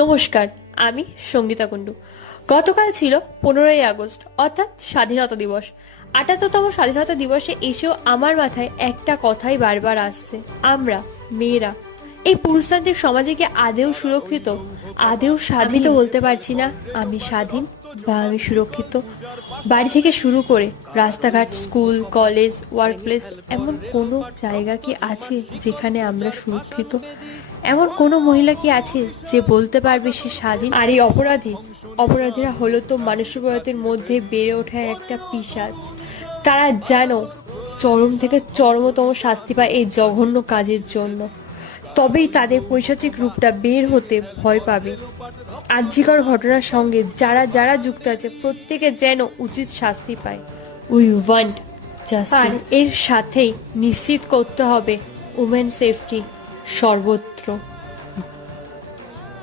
নমস্কার, আমি সঙ্গীতা কুণ্ডু। গতকাল ছিল 15ই আগস্ট, অর্থাৎ স্বাধীনতা দিবস। ৭৮তম স্বাধীনতা দিবসে এসেও আমার মাথায় একটা কথাই বারবার আসছে, আমরা মেয়েরা এই পুরুষতান্ত্রিক সমাজে কি আদেও সুরক্ষিত, আদেও স্বাধীন? আমি তো বলতে পারছি না আমি স্বাধীন বা আমি সুরক্ষিত। বাড়ি থেকে শুরু করে রাস্তাঘাট, স্কুল, কলেজ, ওয়ার্কপ্লেস, এমন কোনো জায়গা কি আছে যেখানে আমরা সুরক্ষিত? এমন কোনো মহিলা কি আছে যে বলতে পারবে সে স্বাধীন? আর এই অপরাধীরা হলো তো মানসিকতার মধ্যে বেড়ে ওঠা একটা পিশাচ। তারা যেন চরম থেকে চরমতম শাস্তি পায় এই জঘন্য কাজের জন্য। তবেই তাদের পৈশাচিক রূপটা বের হতে ভয় পাবে। আর্জিকর ঘটনার সঙ্গে যারা যারা যুক্ত আছে প্রত্যেকে যেন উচিত শাস্তি পায়। We want justice. আর এর সাথেই নিশ্চিত করতে হবে উমেন সেফটি সর্বত্র।